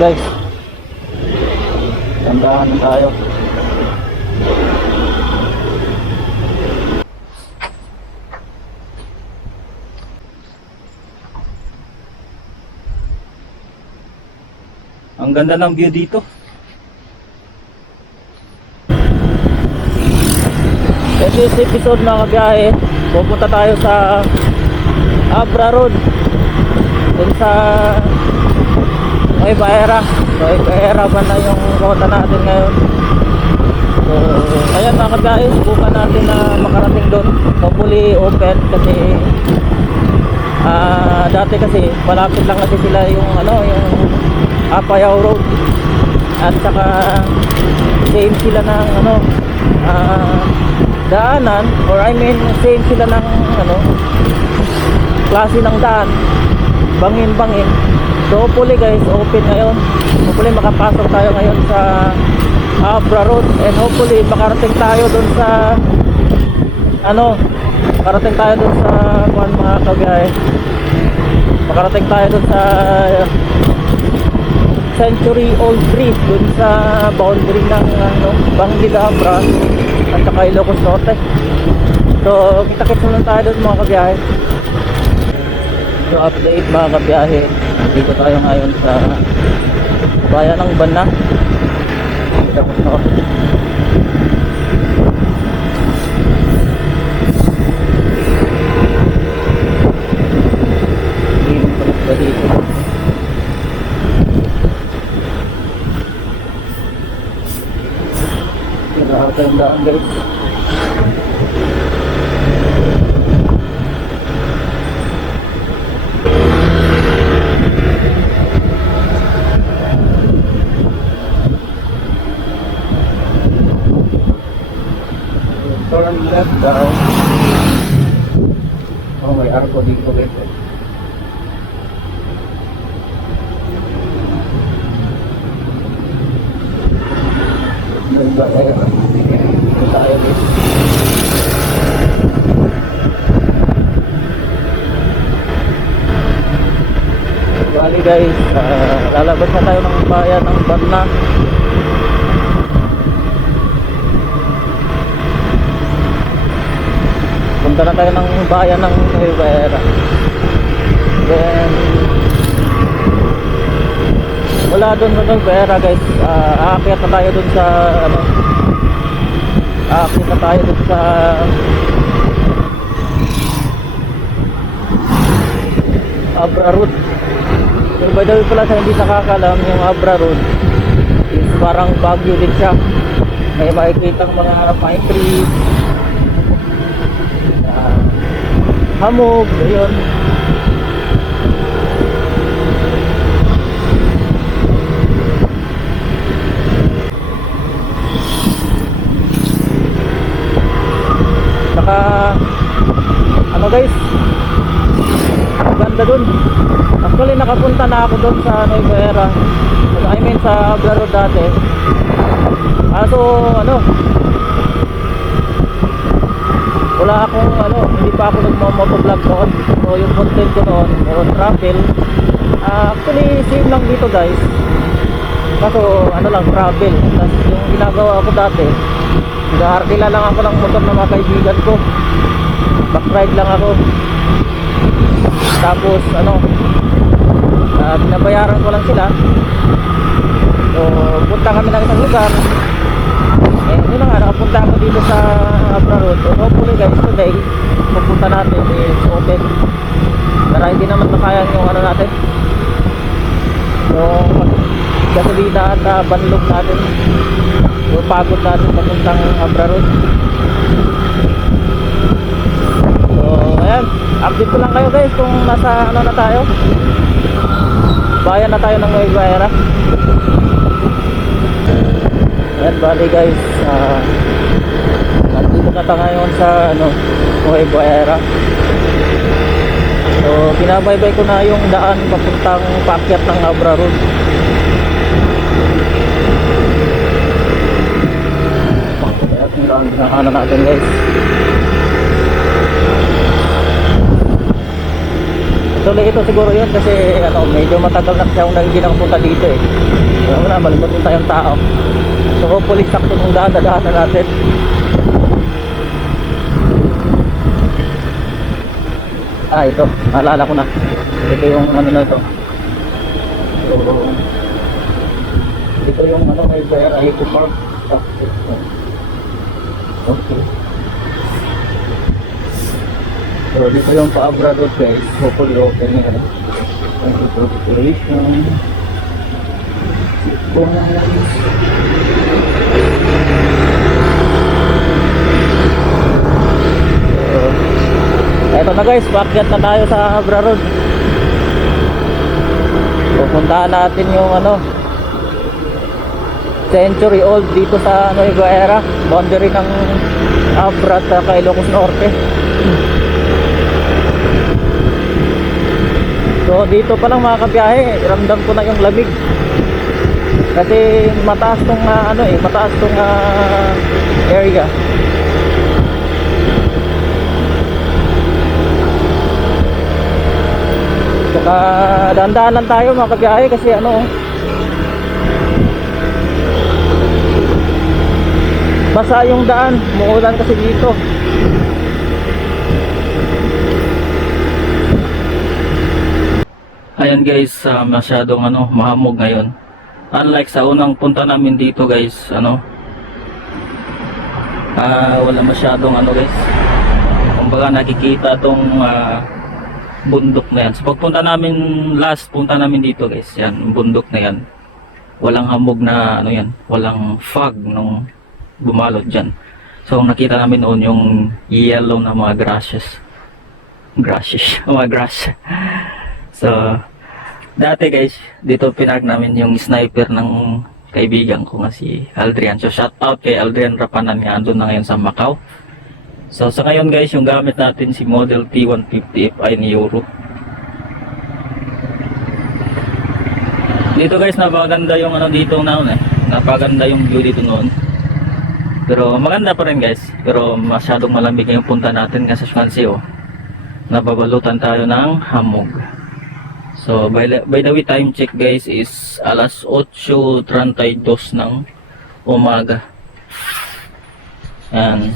guys. Tandaan na tayo. Ang ganda ng view dito. In this episode mga kabiyahe, pupunta tayo sa Abra Road, dun sa Nueva Ecija. Nueva Ecija ba na yung rota natin ngayon. So ayan mga kabiyahe, subukan natin na makarating doon. Hopefully open kasi dati kasi malapit lang kasi sila yung yung Apayao Road, at saka same sila ng daanan, or I mean same sila ng klase ng daan, bangin. So hopefully guys, open ngayon. Hopefully makapasok tayo ngayon sa Abra Road, and hopefully makarating tayo dun sa makarating tayo dun sa mga kabiyahe. Makarating tayo dun sa Century Old Bridge, dun sa boundary ng Bangi de Abra at saka Ilocos Norte. So kita-kits muna tayo dun mga kabiyahe. So update mga kabiyahe, dito tayo ngayon sa bayan ng Bana. Tapos na ako. Hiling pa ba dito? Grabe yung daan guys. Turn left down. Oh, may arko dito guys. Bali guys, lalabas na tayo ng bayan ng Bana. Punta na tayo ng bayan ng Nueva Ecija. Then wala doon sa Nueva Ecija guys, aakyat na tayo doon sa aakyat na tayo doon sa Abra Road. So by the way pala, sa hindi nakakalam, yung Abra Road is parang Baguio din siya. May makikita mga pine trees, hamog, ayun. Saka guys, ganda dun. Actually nakapunta na ako dun sa Nueva Ecija, I mean sa Abra Road dati. So wala akong hindi pa ako nagmo-motovlog noon. So yung content ko noon o travel, actually same lang dito guys. Kaso lang, travel. Tapos yung ginagawa ko dati, nag-arkila lang ako ng motor ng mga kaibigan ko, backride lang ako. Tapos binabayaran ko lang sila. So punta kami ng isang lugar. Yun nga, nakapunta ako dito sa Abra Road. So hopefully guys, today pupunta natin is open. Para hindi naman masayang yung natin, yung gasolina at banlog natin, yung pagod natin papuntang Abra Road. So ayan, update ko lang kayo guys kung nasa na tayo, bayan na tayo ng Nueva Ecija. Ayan, bali guys, nandito na tayo ngayon sa Nueva Ecija. So pinabaybay ko na yung daan papuntang paakyat ng Abra Road. At yung daan na natin guys. Tuloy ito siguro yun kasi ano, medyo matagal na siya hindi nakapunta dito eh. Wala, malimutin tayong tao. So hopefully sakto nung daan-daanan natin. Ah, ito, naalala ko na. Ito yung ano na ito. So, ito yung ano, may Jaya Eco Park. Ah, okay. So, dito yung pa-Abra Road guys. Hopefully okay na yan. Thank you for the operation. Eto na guys, backyard na tayo sa Abra Road. Pupuntahan natin yung ano, century old dito sa Nueva Ecija, boundary ng Abra at Ilocos Norte. So dito pa lang mga kabiyahe, ramdam ko na yung lamig. Kasi mataas tong ano eh, mataas tong area. Saka dahan-dahan lang tayo mga kabiyahe kasi ano, basa yung daan, muulan kasi dito. Ayan guys, masyadong ano, mahamog ngayon. Unlike sa unang punta namin dito guys, ano, wala masyadong ano guys. Kumbaga nakikita tong bundok na yan. So pagpunta namin, last punta namin dito guys, yan, bundok na yan. Walang hamog na ano yan, walang fog nung bumalot dyan. So nakita namin noon yung yellow na mga grasses. Mga grass. So dati guys, dito pinark namin yung sniper ng kaibigan ko nga si Aldrian. So shout out kay Aldrian Rapanan nga, andun na ngayon sa Macau. So sa ngayon guys, yung gamit natin si Model T150 Fi ni Euro. Dito guys, napaganda yung ano dito noon eh. Napaganda yung view dito noon. Pero maganda pa rin guys. Pero masyadong malamig yung punta natin kasi Swansea oh. Nababalutan tayo ng hamog. So by the way, time check guys is alas 8:32 ng umaga. Yan.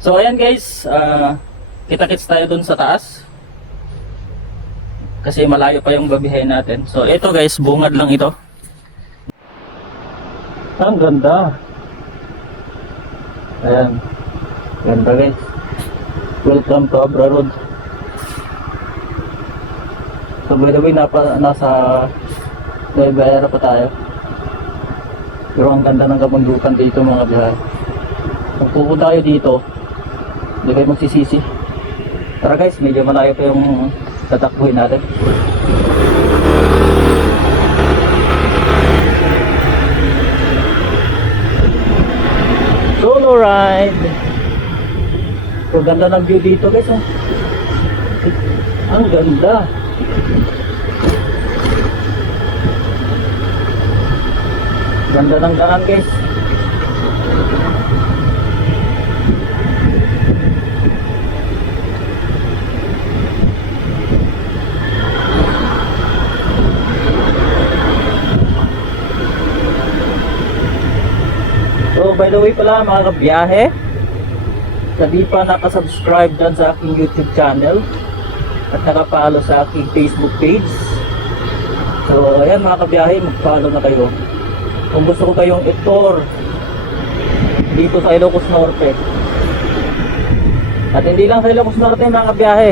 So ayan guys, kita-kits tayo dun sa taas. Kasi malayo pa yung babiyahin natin. So ito guys, bungad lang ito. Ang ganda. Ayan. Ganda guys. Welcome to Abra Road. So by the way, nasa Nueva Ecija pa tayo. Pero ang ganda ng kabundukan dito mga biyahe. Kung pupunta tayo dito, hindi kayo magsisisi. Tara guys, medyo malayo pa yung tatakbuhin natin. Solo ride. So ganda ng view dito guys oh. Ang ganda. Ganda ng daan guys. So by the way pala mga kabiyahe, sa di pa nakasubscribe dyan sa aking YouTube channel at nakapalo sa aking Facebook page, so ayan mga kabiyahe, mag-follow na kayo. Kung gusto ko kayong i-tour dito sa Ilocos Norte, at hindi lang sa Ilocos Norte mga kabiyahe,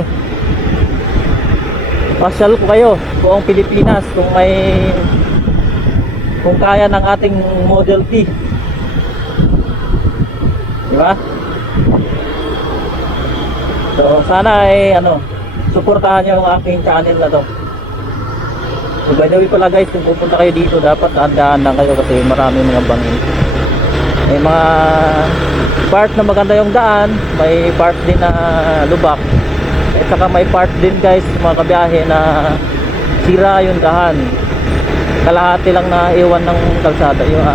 pasyal ko kayo buong Pilipinas kung kaya ng ating Model T, diba? So sana ay suportahan niyo ang aking channel na to. So by the way pala guys, kung pupunta kayo dito, dapat andaan lang kayo kasi marami mga bangin. May mga part na maganda yung daan, may part din na lubak. At saka may part din guys mga kabiyahe na sira yung daan. Kalahati lang na iwan ng kalsada. Yung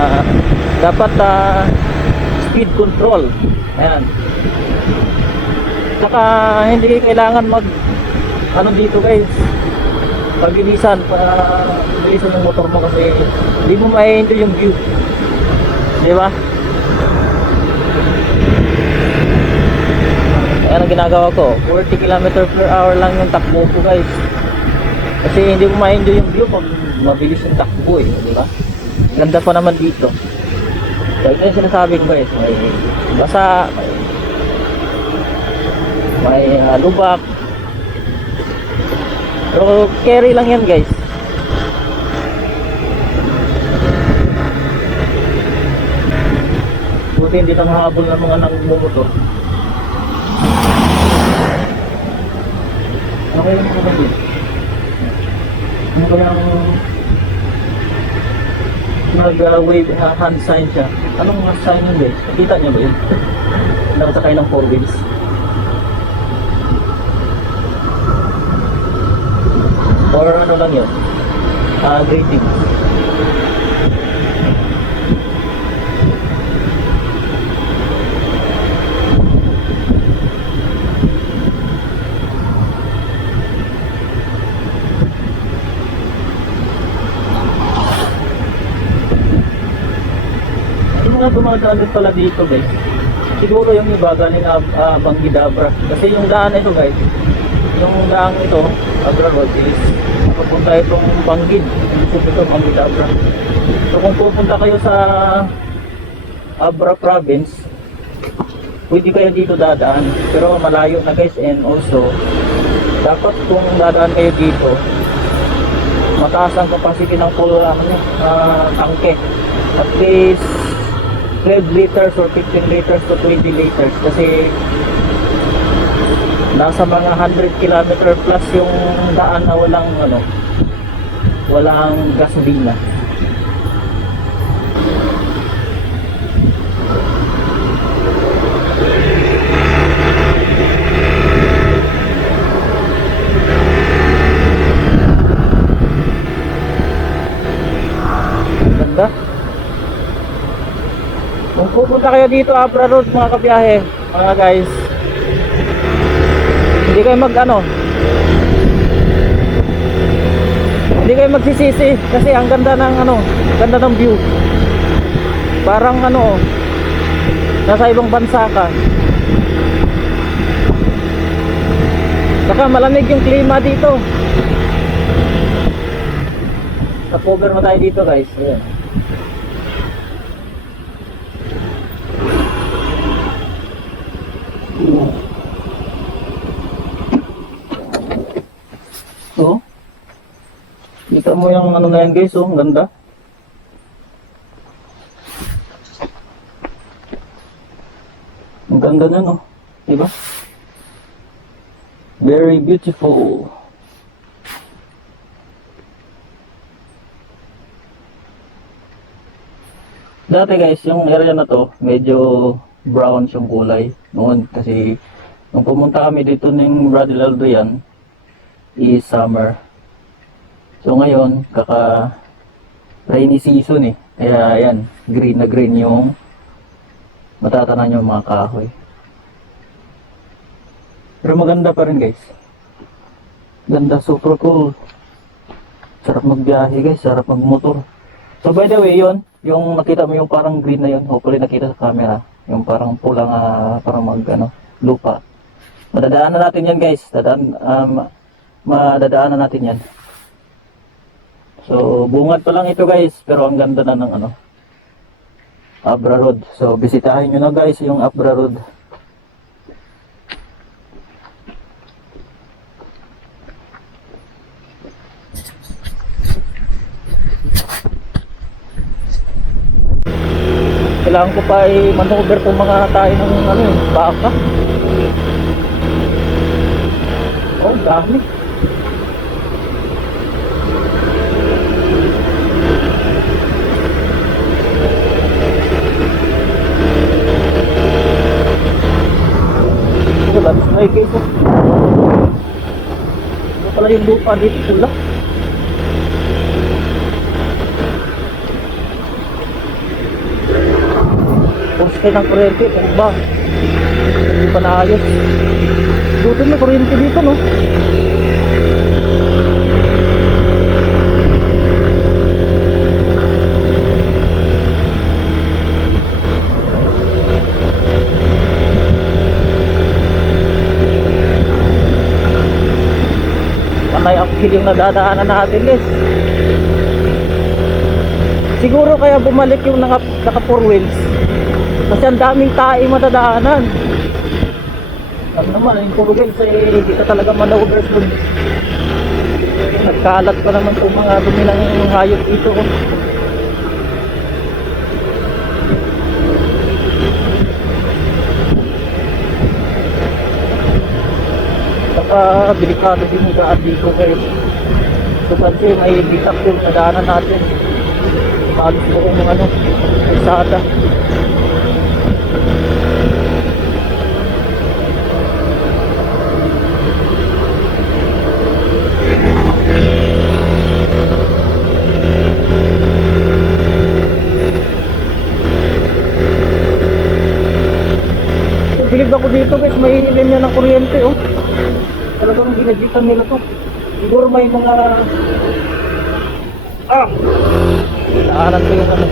dapat speed control. Ayan. Saka hindi kailangan mag ano dito guys, pabilisan para bilisan yung motor mo kasi hindi mo ma-enjoy yung view, di ba? Kaya ang ginagawa ko 40 km/h lang yung takbo ko guys, kasi hindi mo ma-enjoy yung view pag mabilis yung takbo di ba? Ganda pa naman dito. So ito yung sinasabi ko guys, may basa, may lubak, pero carry lang yan guys. Buti hindi na mahabol ng mga nangmumotor. Okay lang naman yun. Ano ba yung nag-wave hand sign siya? Anong sign yun guys? Nakita niya ba yun? Nakasakay ng 4 wheels. Or ano lang yun? Greeting. Yung mga dumadaan pala dito guys, siguro yung iba galing Bangidabra. Kasi yung daan ito guys, yung daan ito, Abra Road is papunta itong Banggid. Ito Bangidabra. So kung pupunta kayo sa Abra Province, pwede kayo dito dadaan. Pero malayo na guys, and also dapat kung dadaan kayo dito, mataas ang capacity ng pool tangke. At least 12 liters or 15 liters to 20 liters kasi nasa mga 100 km plus yung daan na walang gasolina. Ganda. Kung pupunta kayo dito Abra Road mga kabiyahe, mga guys, hindi kayo hindi kayo magsisisi kasi ang ganda ng ganda ng view. Parang nasa ibang bansa ka. Saka malamig yung klima dito. Sa-cover mo tayo dito guys. Ayan. So, kita mo yung na yan guys, ang ganda. Ang ganda na diba? Very beautiful. Dati guys, yung area na to, medyo brown yung kulay noon kasi nung pumunta kami dito ng Bradildo yan is summer. So ngayon, kaka rainy season kaya yan, green na green yung matatanan yung mga kahoy. Pero maganda pa rin guys. Ganda, super cool. Sarap magbiyahe guys, sarap magmotor. So by the way, yung nakita mo yung parang green na yun, hopefully nakita sa camera, yung parang pulang parang lupa. Madadaanan natin yan guys, madadaanan natin yan. So bungad pa lang ito guys, pero ang ganda na ng Abra Road. So bisitahin nyo na guys yung Abra Road. Kailangan ko pa i-maneuver kung mga tayo ng baka. Oh, dami. Wala, may case. Ito pala yung lupa dito pula. Poste ng kurente, ano ba? Hindi pa naayos. Buti na kuryente dito, no? Panay uphill yung nadadaanan natin, guys. Siguro kaya bumalik yung naka 4 wheels kasi ang daming tae madadaanan. Ano naman, yung 4 wheels hindi ka talaga man-overshoot. Nagkalat pa naman itong mga dumi ng hayop dito. Saka delikado din yung daan dito guys. So kasi may bitak yung nadaanan natin. Halos po kung ano, isada. Bilib ako dito guys, may linya ng kuryente oh. Talagang ginagitan nila to. Siguro may mga daanan ko yung ano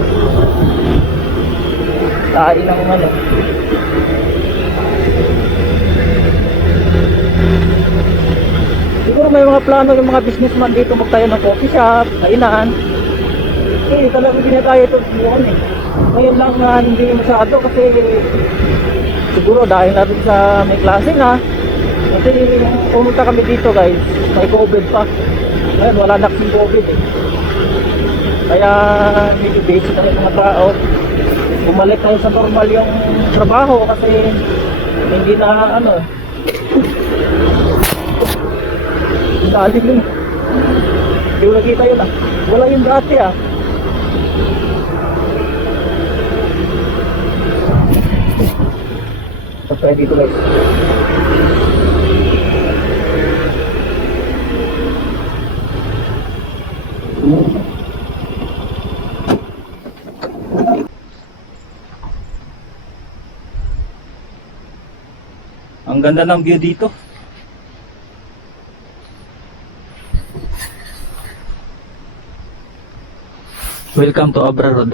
tayo ng ano siguro may mga plano yung mga businessman dito magtayo ng coffee shop, kainan talagang ginagaya ito buwan ngayon lang na hindi masyado kasi siguro dahil na rin sa may klase na kasi pumunta kami dito guys may COVID pa ngayon wala na kasing COVID kaya medyo busy tayo mga tao. Bumalik tayo sa normal yung trabaho kasi hindi na ano dalim yun. Hindi ko nakita yun wala yung dati Tapos dito guys. Ang ganda ng view dito. Welcome to Abra Road.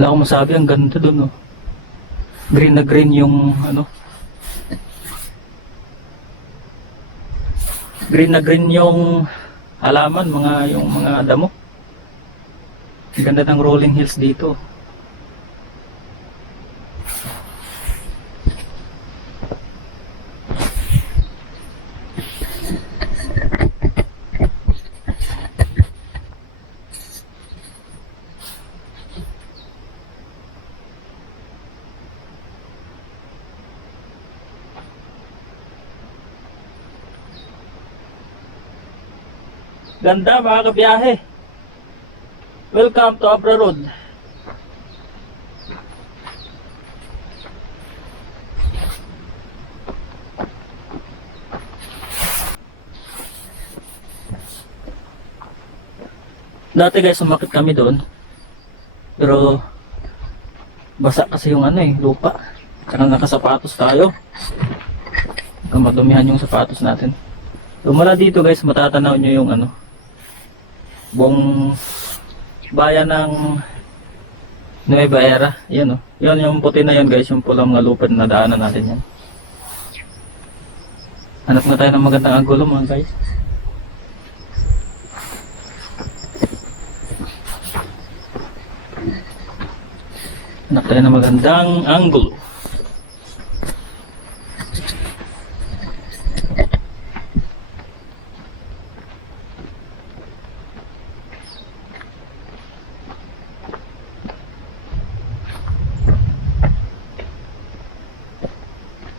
Wala akong masabi, ang ganda doon oh. Green na green yung ano. Green na green yung halaman, yung mga damo. Ang ganda ng rolling hills dito. Ganda mga kabiyahe. Welcome to Abra Road. Dati guys, sumakit kami doon. Pero basa kasi yung lupa. Kaya nakasapatos tayo. Kung madumihan yung sapatos natin. So mula dito guys, matatanaw nyo yung buong bayan ng Nueva Era. Yan oh. Yan yung puti na yan guys, yung pulang mga lupad na daanan natin yan. Hanap na tayo ng magandang angulo mga guys. Hanap tayo ng magandang angulo.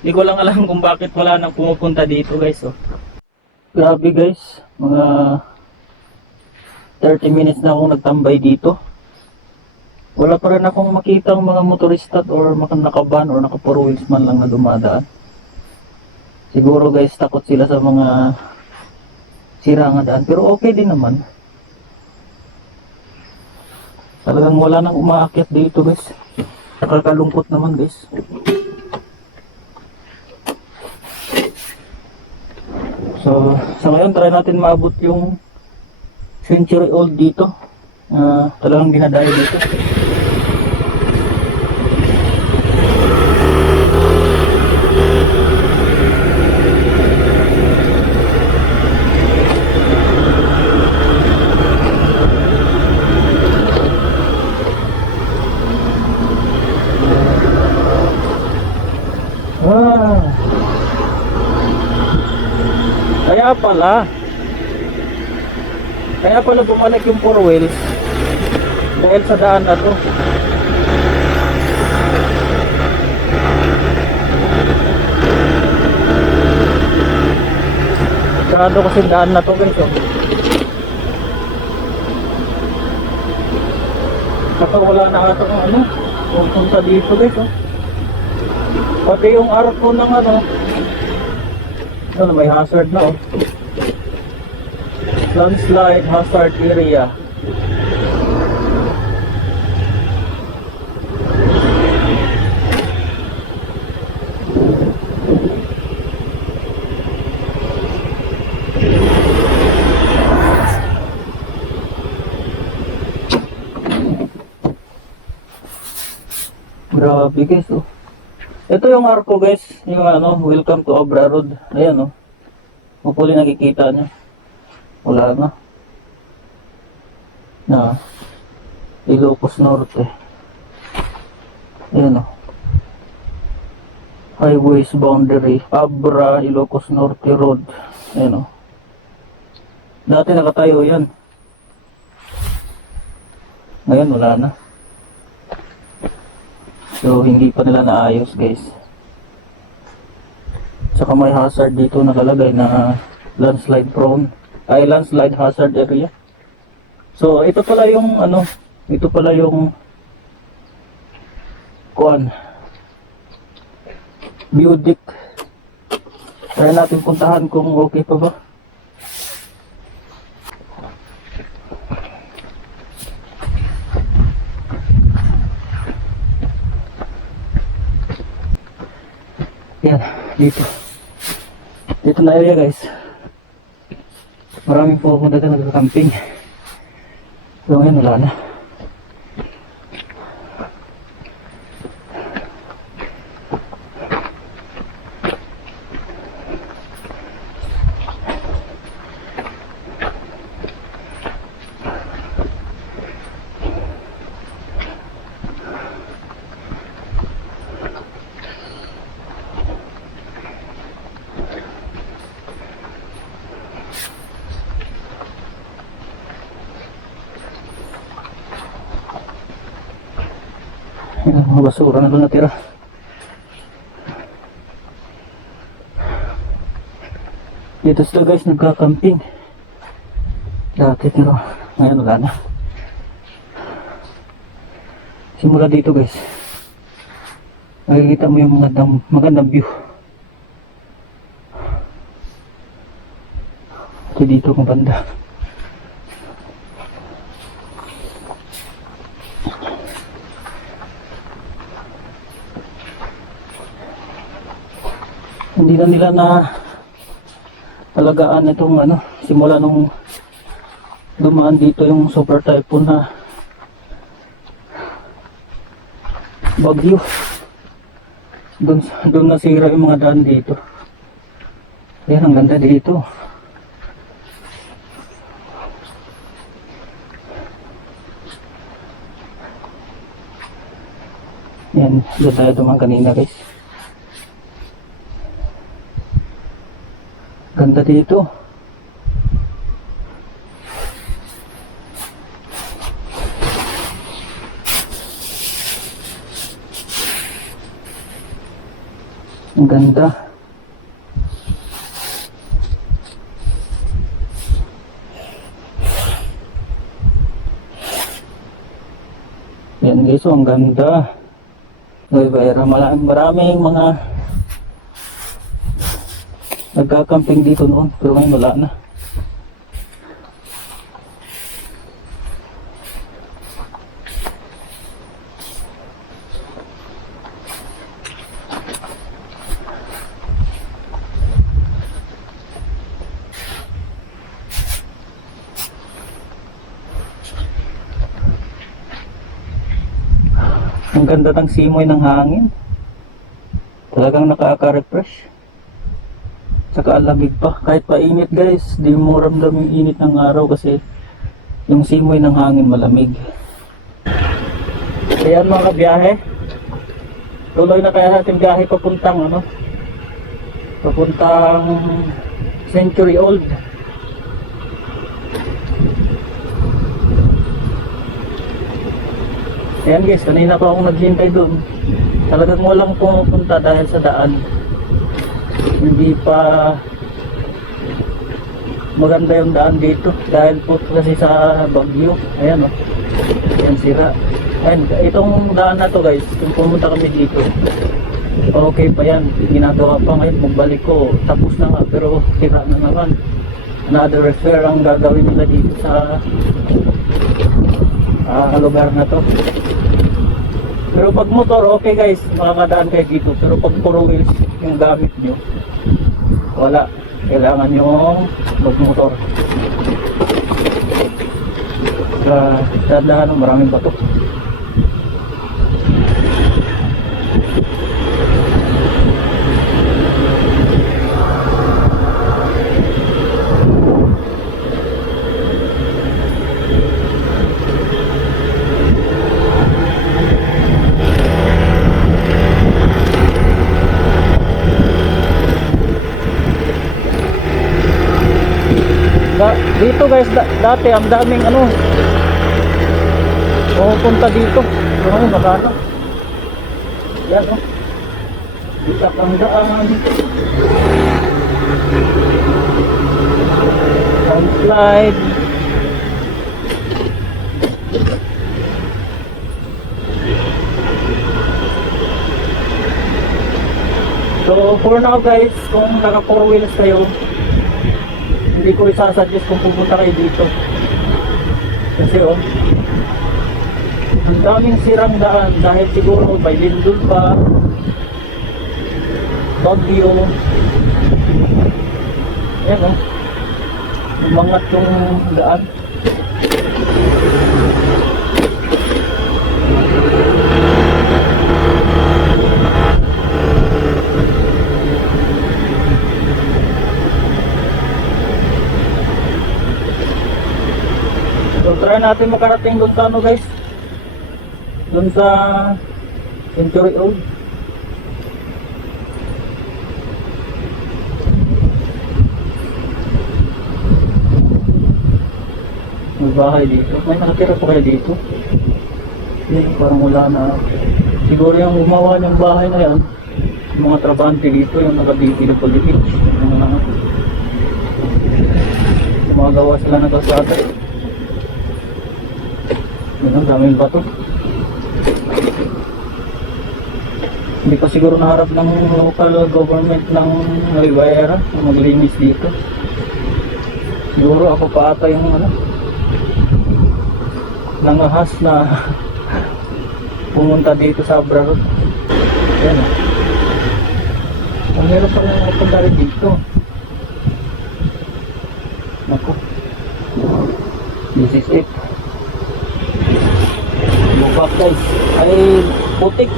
Hindi ko lang alam kung bakit wala nang pumupunta dito guys oh. Grabe guys, mga 30 minutes na akong nagtambay dito. Wala pa rin akong makitang mga motorista or nakaban or naka-four wheels man lang na dumadaan. Siguro guys, takot sila sa mga sira nga daan. Pero okay din naman. Talagang wala nang umaakyat dito guys. Nakakalungkot naman guys. So, sa ngayon, try natin maabot yung century old dito. Talagang dinadayo dito. Kaya pala bumalik yung four wheels dahil sa daan na to. Sarado kasi daan na to guys. Saka wala na ata kung ano pupunta dito guys. Pati yung arko ng may hazard na landslide hazard area. Grabe guys Ito yung arko guys, yung welcome to Abra Road. Ayan hopefully nakikita nyo. Wala na Ilocos Norte. Ayan highways boundary Abra Ilocos Norte Road. Ayan dati nakatayo yan, ngayon wala na. So hindi pa nila naayos guys. Saka may hazard dito nakalagay na landslide prone ay landslide hazard area. So ito pala yung ito pala yung Budic. Try natin puntahan kung okay pa ba. Yan, dito na area guys. Maraming pupunta dito nagka-camping. So ngayon wala na. Mga basura na doon natira. Dito sila guys nagka-camping dati, pero ngayon wala na. Simula dito guys makikita mo yung magandang view. Ito dito kung banda. Hindi na nila na talagaan itong simula nung dumaan dito yung super typhoon na bagyo. Doon nasira yung mga daan dito. Ayan, ang ganda dito. Yan, doon tayo dumaan kanina guys. Ganda dito. Ang ganda. guys, oh, ang ganda. Maraming mga nagka-camping dito noon, pero ngayon wala na. Ang ganda ng simoy ng hangin. Talagang nakaka-refresh. Tsaka ang lamig pa. Kahit painit guys, di mo ramdam yung init ng araw kasi yung simoy ng hangin malamig. Ayan mga biyahe. Tuloy na kaya natin biyahe papuntang Century Old. Ayan guys, kanina pa akong naghintay doon. Talagang walang pumupunta dahil sa daan. Hindi pa maganda yung daan dito. Dahil po kasi sa bagyo. Ayan o. Ayan sira. Ayan, itong daan na to guys, kung pumunta kami dito, okay pa yan. Ginagawa pa ngayon, magbalik ko. Tapos na nga, pero sira na naman. Another repair ang gagawin nila dito sa lugar na to. Pero pag motor, okay guys, makakadaan kayo dito. Pero pag puro wheels yung gamit nyo, wala. Kailangan yung magmotor. Dahan-dahan, maraming bato. Dito guys, dati ang daming pupunta dito. Ngayon magana. Yan o. Dito ang daan. Ang slide. So for now guys, kung naka 4 wheels kayo, hindi ko isasuggest kung pupunta kayo dito. Kasi ang daming sirang daan dahil siguro may lindol pa, bagyo. Ayan umangat yung daan. So try natin makarating doon sa guys, doon sa Century Old. May bahay dito. May nakatira pa kaya dito? Hindi, parang wala na. Siguro yung gumawa ng bahay na yan, yung mga trabante dito, yung nakabiti na politics, gumagawa sila ng kalsada. Yun ang daming bato. Hindi pa siguro naharap ng local government ng Rivera na maglinis dito. Siguro ako pa ata yung nangahas na pumunta dito sa Abra Road. Ayan ang meron pa lang punta rin dito. Naku, this is it. Bukak guys, ay putik.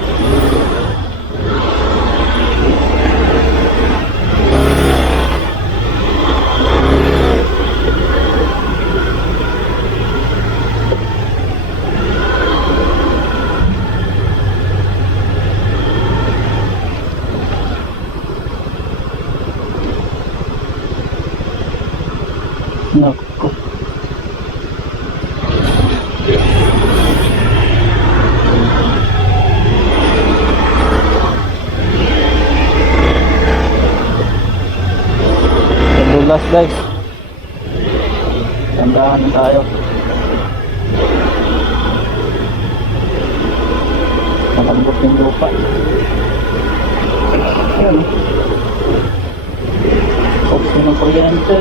Naku. Dulas guys. Tandaan tayo. Malambot yung lupa. Ayun. Poste ng kuryente.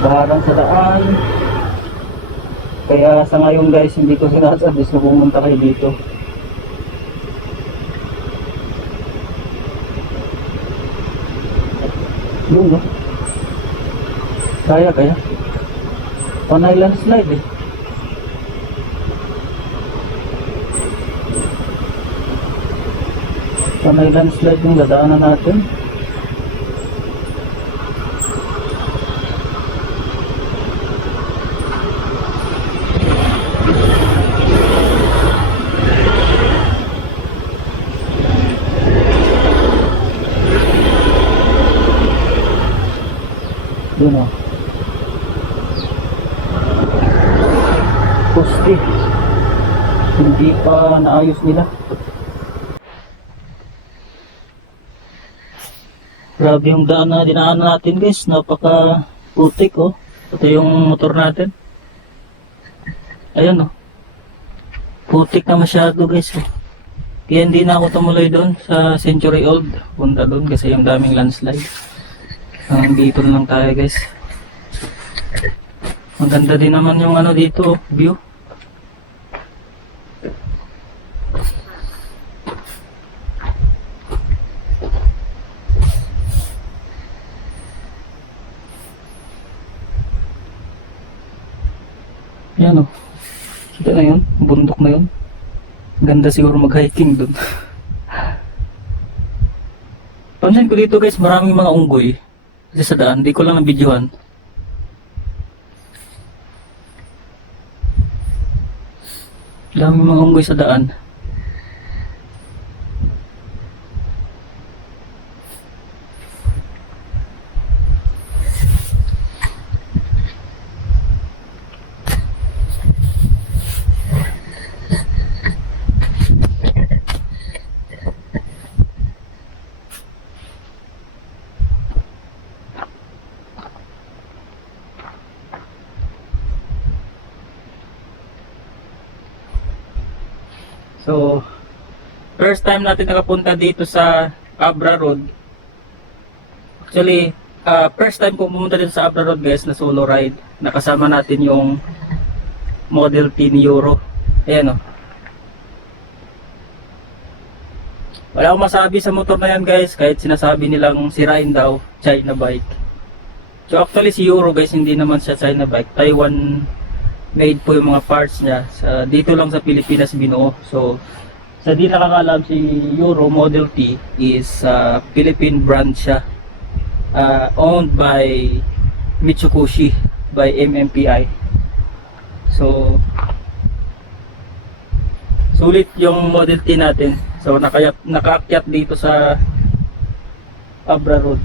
Baharang sa daan. Kaya sa ngayon guys, hindi ko sinasuggest na pumunta kayo dito. Yun, no? Kaya. Panay landslide eh. Panay landslide yung dadaanan natin. Yun o. Poste. Hindi pa naayos nila. Grabe yung daan na dinaanan natin guys. Napaka putik oh. Ito yung motor natin. Ayan oh. Putik na masyado guys oh. Kaya hindi na ako tumuloy doon sa Century Old. Punta doon kasi yung daming landslide. Dito na lang tayo guys. Maganda din naman yung ano dito, view. Yan o. Kita na yun, bundok na yun. Ganda siguro mag-hiking doon. Pansin ko dito guys, maraming mga unggoy. Kasi sa daan, di ko lang nabidyohan. Daming mga unggoy sa daan. So, first time natin nakapunta dito sa Abra Road. Actually, first time ko pumunta dito sa Abra Road guys na solo ride. Nakasama natin yung Model T ni Euro. Ayan o. Wala akong masabi sa motor na yan guys, kahit sinasabi nilang sirain daw, China bike. So actually si Euro guys, hindi naman siya China bike. Taiwan made po yung mga parts niya. Dito lang sa Pilipinas binuo. So sa di nakakalam, si Euro Model T is Philippine brand siya. Owned by Mitsubishi, by MMPI. So sulit yung Model T natin. So nakaakyat dito sa Abra Road.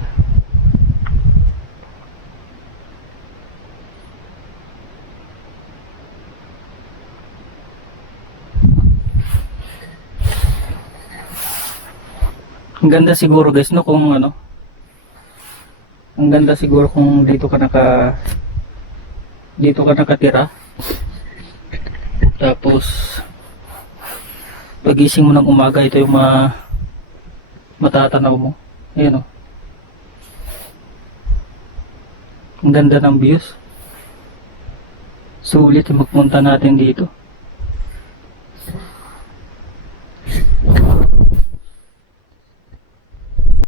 Ang ganda siguro guys no kung ano. Ang ganda siguro kung dito ka nakatira. Tapos pagising mo ng umaga, ito yung matatanaw mo. Ayan o. Ang ganda ng views. Sulit yung magpunta natin dito.